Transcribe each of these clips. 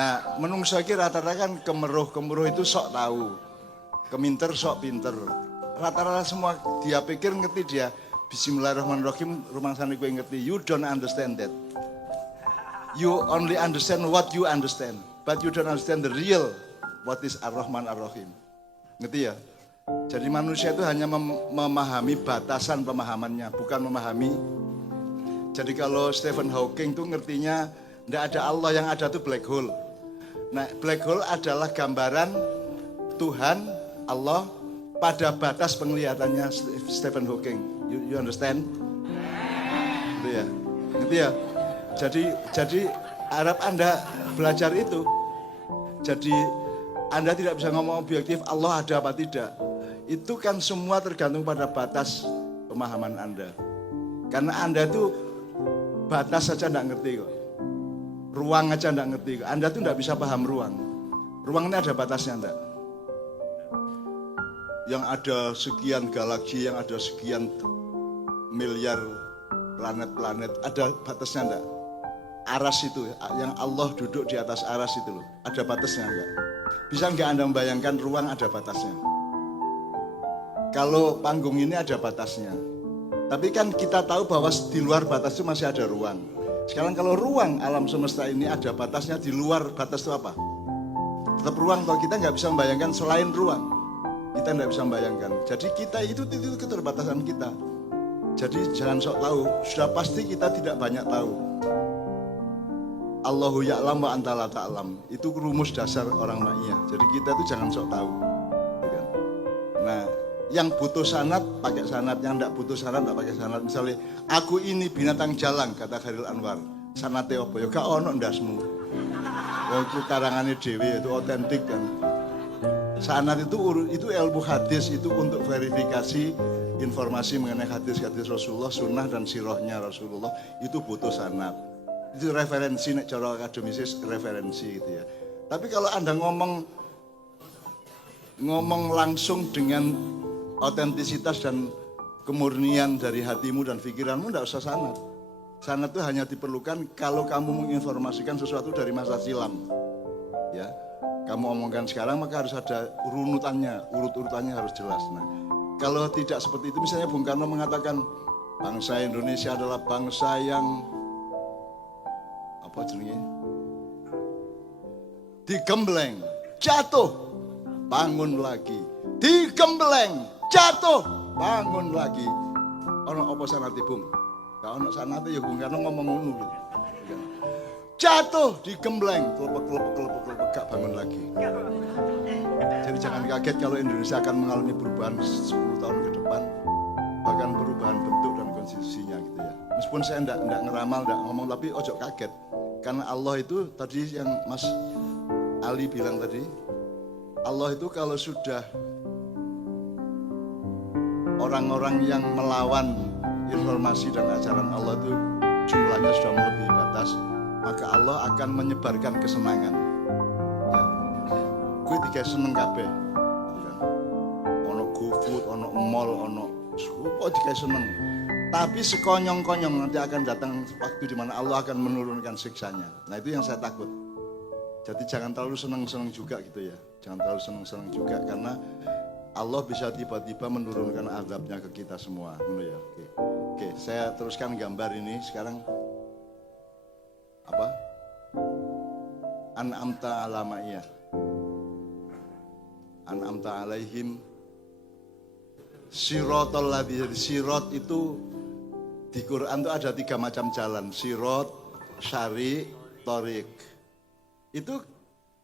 Nah, menungso iki rata-rata kan kemeruh itu sok tahu. Keminter sok pinter. Rata-rata semua dia pikir ngerti dia. Bismillahirrahmanirrahim, rumangsane kowe ngerti. You don't understand that. You only understand what you understand, but you don't understand the real what is Ar-Rahman Ar-Rahim. Ngerti ya? Jadi manusia itu hanya memahami batasan pemahamannya, bukan memahami. Jadi kalau Stephen Hawking tuh ngertinya tidak ada Allah, yang ada tuh black hole. Nah, black hole adalah gambaran Tuhan, Allah pada batas penglihatannya Stephen Hawking. You understand? Gitu ya. Gitu ya. Jadi harap Anda belajar itu. Jadi Anda tidak bisa ngomong objektif Allah ada apa tidak. Itu kan semua tergantung pada batas pemahaman Anda. Karena Anda itu batas saja tidak ngerti kok. Ruang aja tidak ngerti kok. Anda tuh tidak bisa paham ruang. Ruang ini ada batasnya enggak? Yang ada sekian galaksi, yang ada sekian miliar planet-planet, ada batasnya enggak? Aras itu, yang Allah duduk di atas aras itu loh, ada batasnya enggak? Bisa enggak Anda membayangkan ruang ada batasnya? Kalau panggung ini ada batasnya. Tapi kan kita tahu bahwa di luar batas itu masih ada ruang. Sekarang kalau ruang alam semesta ini ada batasnya, di luar batas itu apa? Tetap ruang, kalau kita nggak bisa membayangkan selain ruang. Kita nggak bisa membayangkan. Jadi kita itu keterbatasan kita. Jadi jangan sok tahu, sudah pasti kita tidak banyak tahu. Allahu ya'lam wa anta la ta'lam. Itu rumus dasar orang ma'iyah. Jadi kita itu jangan sok tahu. Nah, yang butuh sanad pakai sanad, yang tidak butuh sanad tidak pakai sanad. Misalnya, aku ini binatang jalang, kata Khairil Anwar. Sanate apa ya? Gak ono ndasmu. Oh, itu karangannya dewi, itu otentik kan. Sanad itu ilmu hadis, itu untuk verifikasi informasi mengenai hadis-hadis Rasulullah, sunnah dan sirahnya Rasulullah. Itu butuh sanad. Itu referensi, nek cara akademisis referensi gitu ya. Tapi kalau Anda ngomong langsung dengan otentisitas dan kemurnian dari hatimu dan pikiranmu, tidak usah sanad. Sanad itu hanya diperlukan kalau kamu menginformasikan sesuatu dari masa silam. Ya, kamu omongkan sekarang maka harus ada urutannya, urut-urutannya harus jelas. Nah, kalau tidak seperti itu, misalnya Bung Karno mengatakan bangsa Indonesia adalah bangsa yang apa jenenge? Digembleng, jatuh, bangun lagi. Digembleng, jatuh, bangun lagi. Ono apa sanate, Bung? Gak ono sanate ya Bung Karno ngomong ngono gitu. Jatuh, digembleng, kelepek, gak bangun lagi. Jadi jangan kaget kalau Indonesia akan mengalami perubahan 10 tahun ke depan, bahkan perubahan bentuk dan konstitusinya gitu ya. Meskipun saya enggak ngeramal, enggak ngomong, tapi ojo kaget. Karena Allah itu tadi yang Mas Ali bilang tadi, Allah itu kalau sudah orang-orang yang melawan informasi dan ajaran Allah itu jumlahnya sudah melebihi batas, maka Allah akan menyebarkan kesenangan. Ya. Gue tiga seneng kabeh. Ono GoFood, ono mall, ono tiga seneng. Tapi sekonyong-konyong nanti akan datang waktu di mana Allah akan menurunkan siksanya. Nah itu yang saya takut. Jadi jangan terlalu seneng-seneng juga gitu ya. Jangan terlalu seneng-seneng juga karena Allah bisa tiba-tiba menurunkan azabnya ke kita semua. Ya. Oke, saya teruskan gambar ini sekarang. Apa? An'amta ala ma'iyah. An'amta alaihim sirotol ladzi. Jadi sirot itu di Quran itu ada 3 macam jalan. Sirot, syari, torik. Itu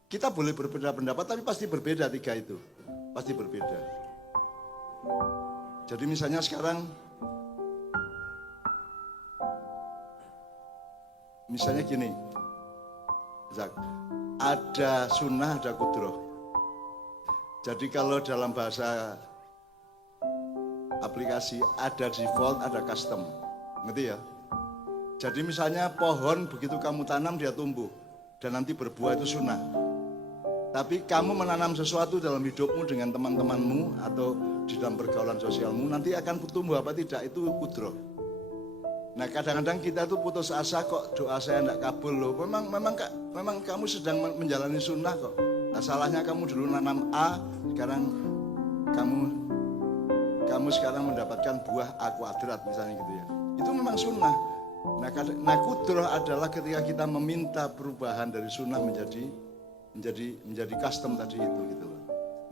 kita boleh berbeda pendapat tapi pasti berbeda 3 itu. Pasti berbeda. Jadi misalnya sekarang misalnya gini, Zak, ada sunnah, ada kudroh. Jadi kalau dalam bahasa aplikasi ada default, ada custom, ngerti ya? Jadi misalnya pohon begitu kamu tanam dia tumbuh dan nanti berbuah itu sunnah. Tapi kamu menanam sesuatu dalam hidupmu dengan teman-temanmu atau di dalam pergaulan sosialmu nanti akan tumbuh apa tidak itu kudroh. Nah kadang-kadang kita tuh putus asa kok doa saya enggak kabul loh. Memang kamu sedang menjalani sunnah kok. Nah, salahnya kamu dulu nanam A, sekarang kamu sekarang mendapatkan buah A kuadrat misalnya gitu ya. Itu memang sunnah. Nah kudroh adalah ketika kita meminta perubahan dari sunnah menjadi custom tadi itu gitu loh.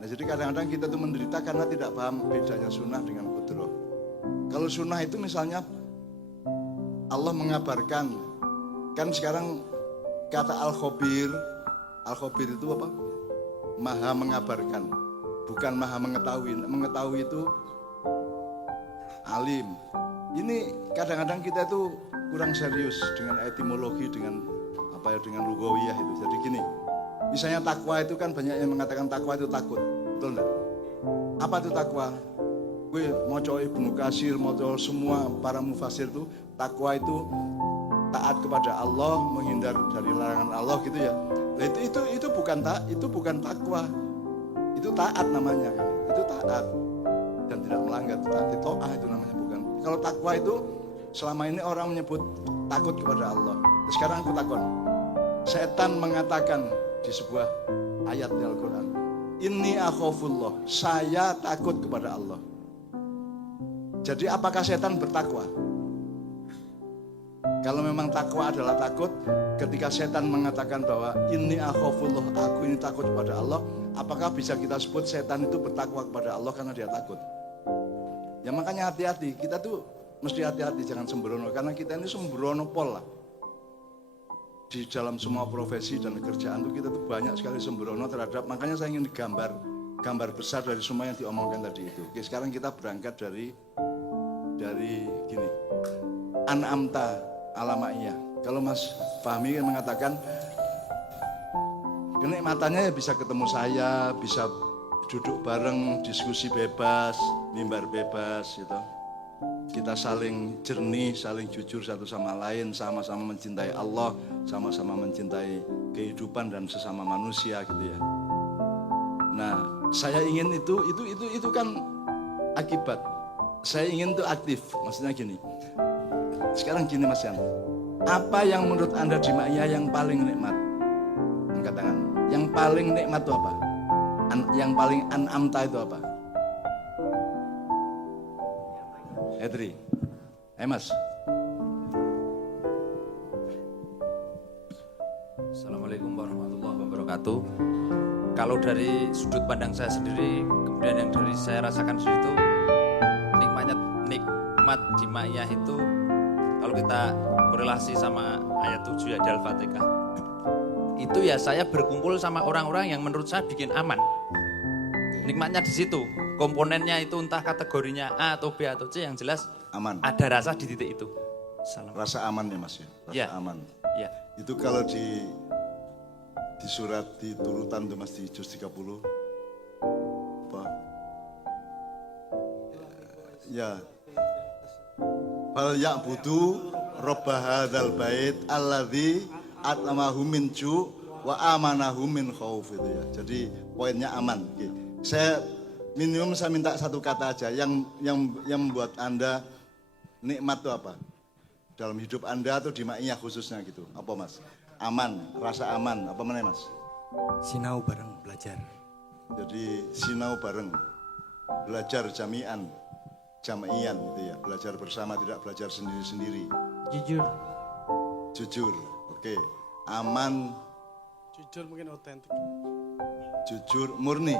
Nah jadi kadang-kadang kita tuh menderita karena tidak paham bedanya sunnah dengan kudroh. Kalau sunnah itu misalnya Allah mengabarkan, kan sekarang kata al-khobir itu apa? Maha mengabarkan, bukan maha mengetahui. Mengetahui itu alim. Ini kadang-kadang kita itu kurang serius dengan etimologi, dengan dengan lugawiyah itu. Jadi gini, misalnya takwa itu kan banyak yang mengatakan takwa itu takut, betul enggak? Apa itu takwa? Gue mau coba Ibnu Katsir, mau coba semua para mufasir itu, takwa itu taat kepada Allah, menghindar dari larangan Allah gitu ya. Nah, itu bukan takwa. Itu taat namanya kan. Itu taat dan tidak melanggar, taat itu taat itu namanya bukan. Kalau takwa itu selama ini orang menyebut takut kepada Allah. Sekarang aku takut. Setan mengatakan di sebuah ayat di Al-Qur'an, "Inni akhafullah." Saya takut kepada Allah. Jadi apakah setan bertakwa? Kalau memang takwa adalah takut, ketika setan mengatakan bahwa ini akhafullah, aku ini takut kepada Allah, apakah bisa kita sebut setan itu bertakwa kepada Allah karena dia takut? Ya makanya hati-hati, kita tuh mesti hati-hati, jangan sembrono, karena kita ini sembrono pol lah. Di dalam semua profesi dan kerjaan itu kita tuh banyak sekali sembrono terhadap, makanya saya ingin gambar besar dari semua yang diomongkan tadi itu. Oke, sekarang kita berangkat dari gini, an'amta alamaiyah. Kalau Mas Fahmi kan mengatakan kenikmatannya ya bisa ketemu saya, bisa duduk bareng, diskusi bebas, mimbar bebas gitu. Kita saling jernih, saling jujur satu sama lain, sama-sama mencintai Allah, sama-sama mencintai kehidupan dan sesama manusia gitu ya. Nah, saya ingin itu kan akibat. Saya ingin itu aktif, maksudnya gini. Sekarang gini Mas Yan, apa yang menurut Anda di Ma'iyah yang paling nikmat? Angkat tangan. Yang paling nikmat itu apa? Yang paling an'amta itu apa? Edri. Mas. Assalamualaikum warahmatullahi wabarakatuh. Kalau dari sudut pandang saya sendiri, kemudian yang dari saya rasakan sendiri itu nikmat di Ma'iyah itu, kalau kita korelasi sama ayat 7 ya di Al-Fatihah, itu ya saya berkumpul sama orang-orang yang menurut saya bikin aman. Nikmatnya di situ. Komponennya itu entah kategorinya A atau B atau C, yang jelas aman. Ada rasa di titik itu. Salam. Rasa aman ya Mas ya. Rasa ya. aman. Ya. Itu kalau di surat di turutan tuh Mas di juz 30. Apa? Ya. Fal ya'budu rabb hadzal bait alladzi at'amahum min ju' wa amanahum min khauf itu ya. Jadi poinnya aman. Oke. Saya minta satu kata aja yang membuat Anda nikmat itu apa? Dalam hidup Anda atau di Ma'iyah khususnya gitu. Apa Mas? Aman, rasa aman. Apa mana Mas? Sinau bareng belajar. Jadi sinau bareng, belajar jami'an, jami'an gitu ya. Belajar bersama, tidak belajar sendiri-sendiri. Jujur, oke. Aman. Jujur mungkin otentik. Jujur, murni.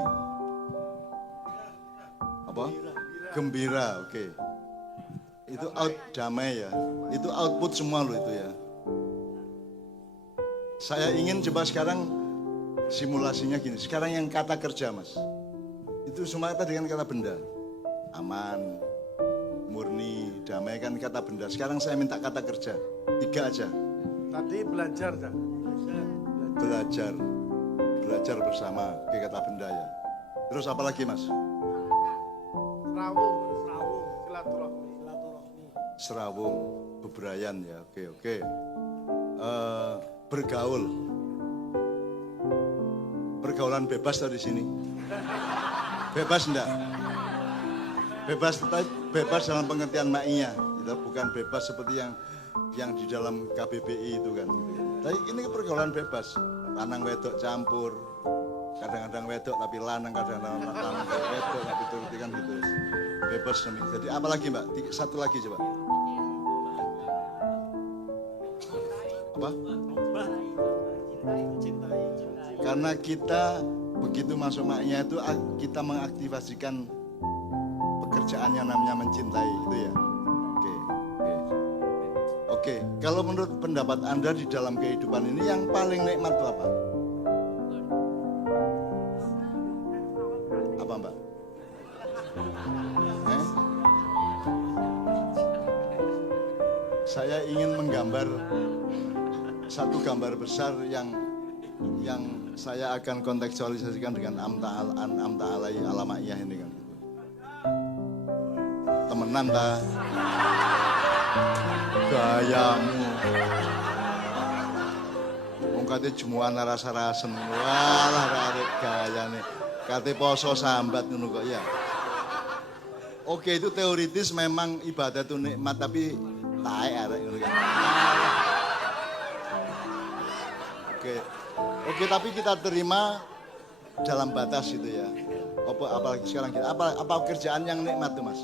Apa? Gembira, oke. Itu damai ya. Itu output semua loh itu ya. Saya ingin coba sekarang simulasinya gini. Sekarang yang kata kerja Mas. Itu semua kata dengan kata benda. Aman, murni, damai kan kata benda. Sekarang saya minta kata kerja. 3 aja. Tadi belajar dah. Belajar bersama, oke kata benda ya. Terus apa lagi Mas? Silaturahmi. Serawung, bebrayan ya, oke. Bergaul. Pergaulan bebas dari sini. Bebas enggak? Bebas dalam pengertian Ma'iyah. bukan bebas seperti yang di dalam KBBI itu kan. Tapi ini pergaulan bebas, lanang wedok campur, kadang-kadang wedok tapi lanang, kadang-kadang lanang wedok tapi turuti kan gitu. Bebas demi. Jadi apa lagi Mbak? Satu lagi coba. Apa? Karena kita begitu masuk maknya itu kita mengaktifasikan pekerjaan yang namanya mencintai itu ya. Oke, kalau menurut pendapat Anda di dalam kehidupan ini yang paling nikmat itu apa? Apa Mbak? Saya ingin menggambar satu gambar besar yang saya akan kontekstualisasikan dengan am ta'alai alama'iyah ini kan. Temenan ta gayamu wong kate jemuan rasa-rasen walah arek gayane kate poso sambat ngono kok ya. Oke, itu teoritis memang ibadah itu nikmat tapi taek arek ngono kan. Oke, tapi kita terima dalam batas gitu ya. Apalagi sekarang kita apa kerjaan yang nikmat tuh Mas?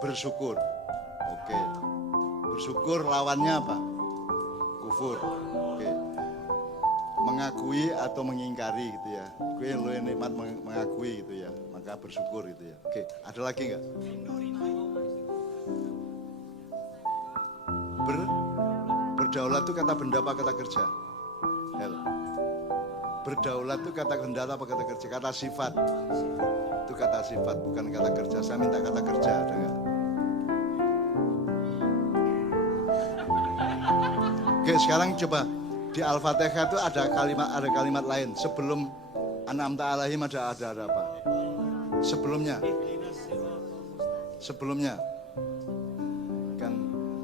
Bersyukur. Oke. Bersyukur lawannya apa? Kufur. Oke. Mengakui atau mengingkari gitu ya. Gue lo yang nikmat mengakui gitu ya. Maka bersyukur gitu ya. Oke, ada lagi enggak? Berdaulat itu kata benda apa kata kerja? Berdaulat itu kata benda apa kata kerja? Kata sifat. Itu kata sifat, bukan kata kerja. Saya minta kata kerja, ada enggak? Oke, sekarang coba di Al-Fatihah itu ada kalimat lain. Sebelum An'amta 'alaihim ada apa? Sebelumnya kan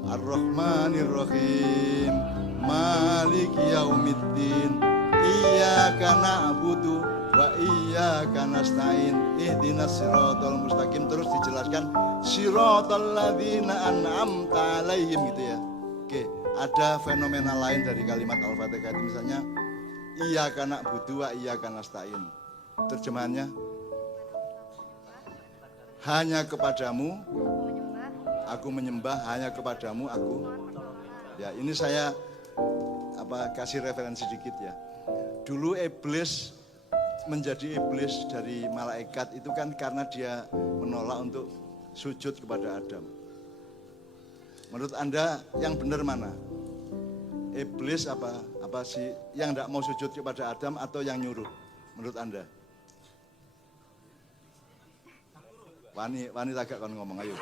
Ar-Rahmanir Rahim, Maliki Yaumiddin, Iyyaka na'budu wa iyyaka nasta'in, Ihdinas siratal mustaqim. Terus dijelaskan siratal ladzina an'amta 'alaihim gitu ya. Oke, ada fenomena lain dari kalimat Al-Fatihah itu misalnya Iyyaka na'budu wa iyyaka nasta'in. Terjemahannya hanya kepadamu aku menyembah, hanya kepadamu aku. Ya, ini saya kasih referensi dikit ya. Dulu iblis menjadi iblis dari malaikat itu kan karena dia menolak untuk sujud kepada Adam. Menurut Anda yang benar mana? Iblis apa sih yang tidak mau sujud kepada Adam atau yang nyuruh? Menurut Anda? Wani agak kon ngomong ayo.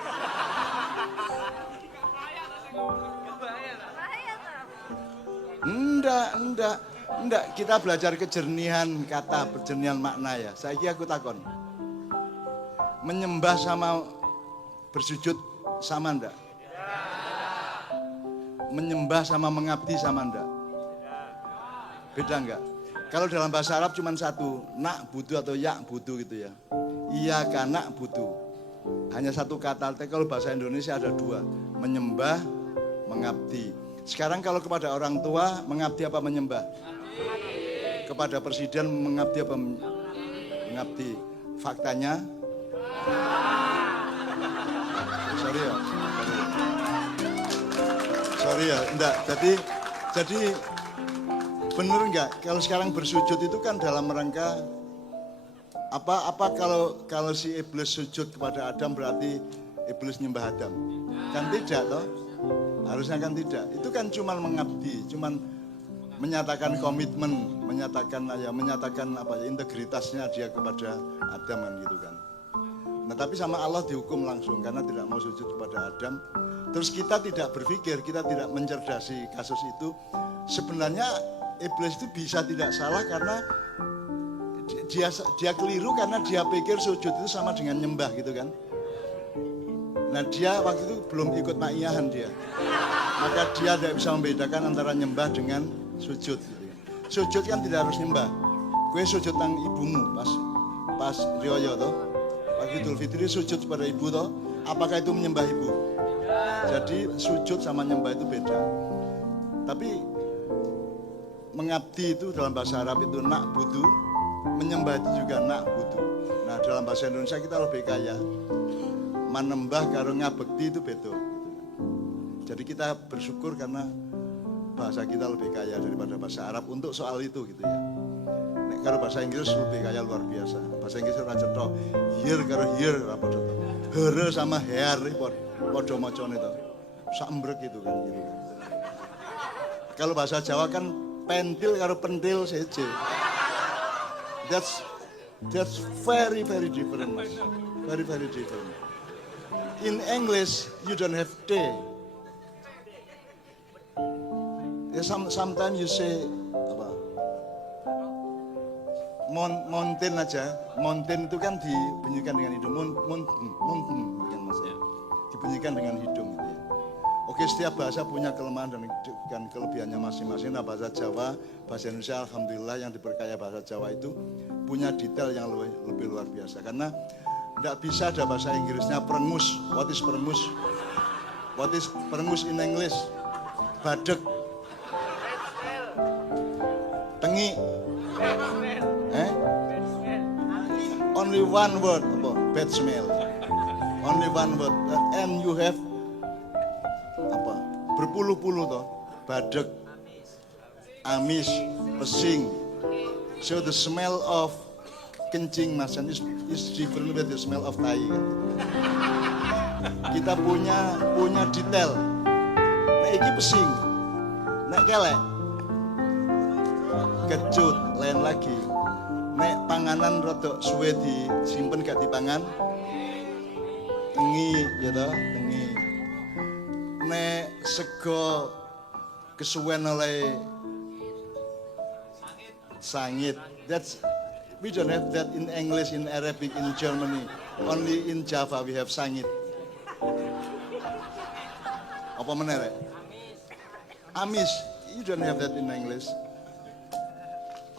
Enggak, kita belajar kejernihan kata, kejernihan makna ya. Saiki aku takon. Menyembah sama bersujud sama enggak? Menyembah sama mengabdi sama enggak? Beda enggak? Kalau dalam bahasa Arab cuma satu, nak budu atau yak budu gitu ya. Iya kanak budu. Hanya satu kata, tapi kalau bahasa Indonesia ada dua, menyembah, mengabdi. Sekarang kalau kepada orang tua, mengabdi apa menyembah? Kepada presiden mengabdi apa mengabdi? Faktanya? Sorry ya, enggak. Jadi bener enggak? Kalau sekarang bersujud itu kan dalam rangka apa kalau si iblis sujud kepada Adam berarti iblis nyembah Adam? Kan tidak toh? Harusnya kan tidak. Itu kan cuma mengabdi, cuma menyatakan komitmen, menyatakan integritasnya dia kepada Adam kan gitu kan. Nah tapi sama Allah dihukum langsung karena tidak mau sujud kepada Adam. Terus kita tidak berpikir, kita tidak mencerdasi kasus itu. Sebenarnya iblis itu bisa tidak salah karena dia keliru karena dia pikir sujud itu sama dengan nyembah gitu kan. Nah dia waktu itu belum ikut ma'iyahan dia. Maka dia tidak bisa membedakan antara nyembah dengan sujud gitu. Sujud kan tidak harus nyembah. Gue sujud nang ibumu pas rioyo toh. Waktu Idul Fitri sujud kepada ibu toh. Apakah itu menyembah ibu? Jadi sujud sama nyembah itu beda. Tapi mengabdi itu dalam bahasa Arab itu nak budu, menyembah itu juga nak budu. Nah dalam bahasa Indonesia kita lebih kaya. Manembah karo ngabekti itu beda. Jadi kita bersyukur karena bahasa kita lebih kaya daripada bahasa Arab untuk soal itu gitu ya. Nek karo bahasa Inggris lebih kaya luar biasa. Bahasa Inggris ora cetha. Here karo here ora padha to. Here sama hair padha macane to. Sambrek itu kan gitu kan. Kalau bahasa Jawa kan pentil karo pentil seje. That's very different, Mas. Very different. In English you don't have day. Ya, sometimes you say apa? Mountain aja. Mountain itu kan dibunyikan dengan hidung. Mountain kan Mas. Dibunyikan dengan hidung gitu ya. Oke, setiap bahasa punya kelemahan dan kelebihannya masing-masing. Nah, bahasa Jawa, bahasa Indonesia, alhamdulillah yang diperkaya bahasa Jawa itu punya detail yang lebih luar biasa. Karena tidak bisa ada bahasa Inggrisnya perengus. What is perengus? What is perengus in English? Badek. Tengi. Only one word, apa? Bad smell. Only one word. And you have apa? Berpuluh-puluh toh. Badek. Amis, pesing. So the smell of kencing Mas is different with the smell of tai kan. Kita punya detail. Nek iki pesing. Nek kelek kecut, lain lagi. Nek panganan rodok suwe disimpen gak dipangan. Tengi ya toh, tengi. Nek sego kesuwen oleh sangit. We don't have that in English, in Arabic, in Germany. Only in Java we have sangit. Apa meneh rek? Amis. You don't have that in English.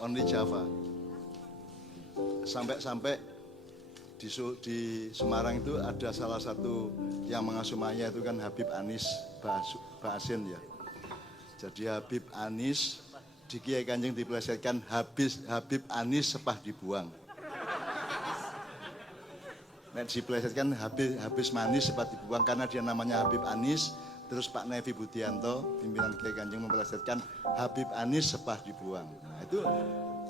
Only Java. Sampai di Semarang itu ada salah satu yang mengasuh Maya itu kan Habib Anis Basin ya. Jadi Habib Anis di Kiai Kanjeng dipelesetkan Habib Anis sepah dibuang. Nek dipelesetkan habis manis sepah dibuang karena dia namanya Habib Anis. Terus Pak Nevi Budianto, pimpinan Kiai Kanjeng mempelesetkan Habib Anis sepah dibuang. Nah, itu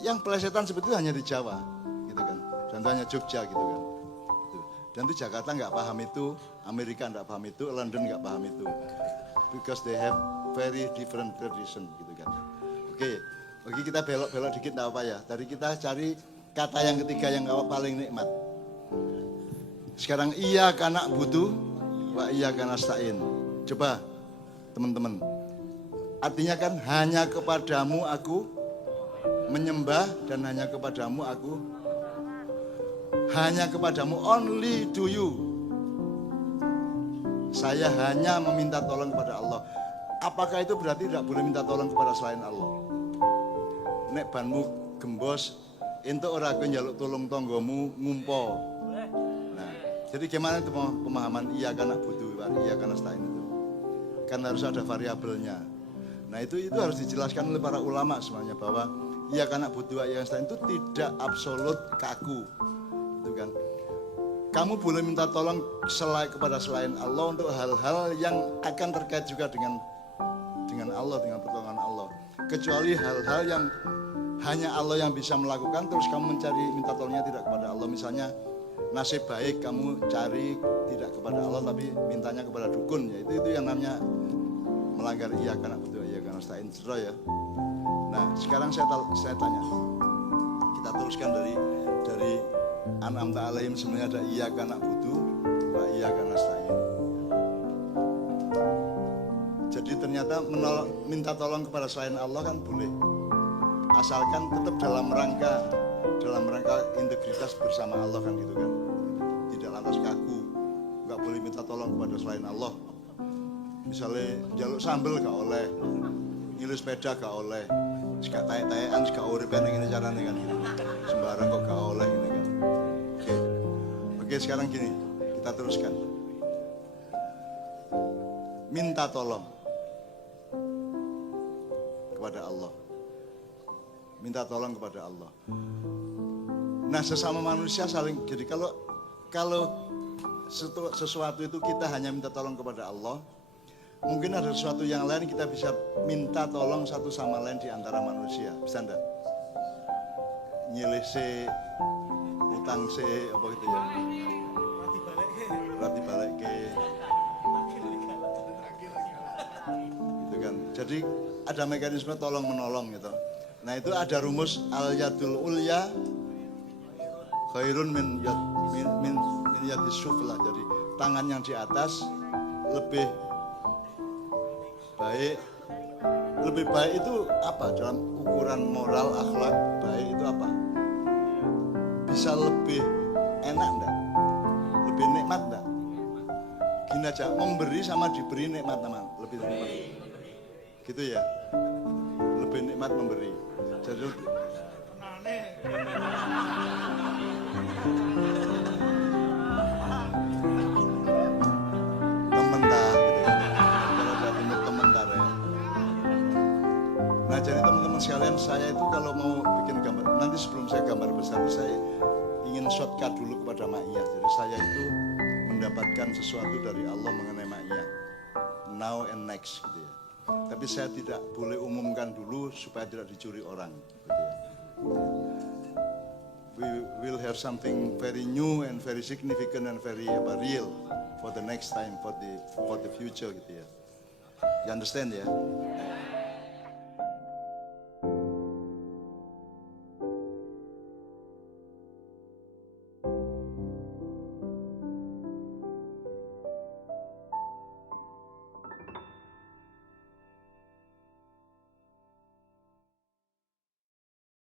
yang pelesetan seperti itu hanya di Jawa, gitu kan. Contohnya Jogja, gitu kan. Dan itu Jakarta nggak paham itu, Amerika nggak paham itu, London nggak paham itu, because they have very different tradition, gitu kan. Oke, kita belok dikit nggak apa ya. Tadi kita cari kata yang ketiga yang paling nikmat. Sekarang iya karena butuh, wa iya karena stain. Coba teman-teman, artinya kan hanya kepadamu aku menyembah dan hanya kepadamu only to you. Saya hanya meminta tolong kepada Allah. Apakah itu berarti tidak boleh minta tolong kepada selain Allah? Nek banmu gembos, entuk ora kowe njaluk tolong tanggamu ngumpo. Nah, jadi gimana itu pemahaman iya karena butuh, iya karena stain itu? Kan harus ada variabelnya. Nah itu harus dijelaskan oleh para ulama semuanya bahwa iya karena butuh iya karena stain itu tidak absolut kaku, itu kan. Kamu boleh minta tolong kepada selain Allah untuk hal-hal yang akan terkait juga dengan Allah, dengan pertolongan Allah. Kecuali hal-hal yang hanya Allah yang bisa melakukan, terus kamu mencari minta tolongnya tidak kepada Allah. Misalnya nasib baik kamu cari tidak kepada Allah tapi mintanya kepada dukun, ya itu yang namanya melanggar iya karena butuh iya karena stain ya. Nah sekarang saya tanya, kita teruskan dari An'amta alaihim sebenarnya ada iya karena butuh, wa iya karena stain. Jadi ternyata minta tolong kepada selain Allah kan boleh, asalkan tetap dalam rangka integritas bersama Allah kan gitu kan. Tidak lantas kaku, nggak boleh minta tolong kepada selain Allah. Misalnya jaluk sambel gak oleh, ngilu sepeda gak oleh, sekak taek-taekan sekak uripan yang ini caranya kan gitu. Sembarang kok gak oleh ini kan. Oke, sekarang gini, kita teruskan. minta tolong kepada Allah. Minta tolong kepada Allah. Nah, sesama manusia saling, jadi kalau sesuatu itu kita hanya minta tolong kepada Allah, mungkin ada sesuatu yang lain kita bisa minta tolong satu sama lain di antara manusia. Bisa enggak? Nyilih se, utang se, apa gitu ya? Rati balik ke. Gitu kan. Jadi ada mekanisme tolong menolong gitu. Nah, itu ada rumus al-yadul ulya khairun min yadis sufla. Jadi tangan yang di atas lebih baik. Lebih baik itu apa? Dalam ukuran moral akhlak baik itu apa? Bisa lebih enak enggak? Lebih nikmat enggak? Gini aja, memberi sama diberi nikmat teman, lebih nikmat. Gitu ya. Lebih nikmat memberi. Jadi tementar gitu ya. Kalau Jawa Timur tementar ya. Nah, jadi teman-teman sekalian, saya itu kalau mau bikin gambar, nanti sebelum saya gambar besar, saya ingin shortcut dulu kepada Ma'iyah. Jadi saya itu mendapatkan sesuatu dari Allah mengenai Ma'iyah. Now and next gitu ya. Tapi saya tidak boleh umumkan dulu supaya tidak dicuri orang gitu ya. We will have something very new and very significant and very real for the next time, for the future gitu ya. You understand ya?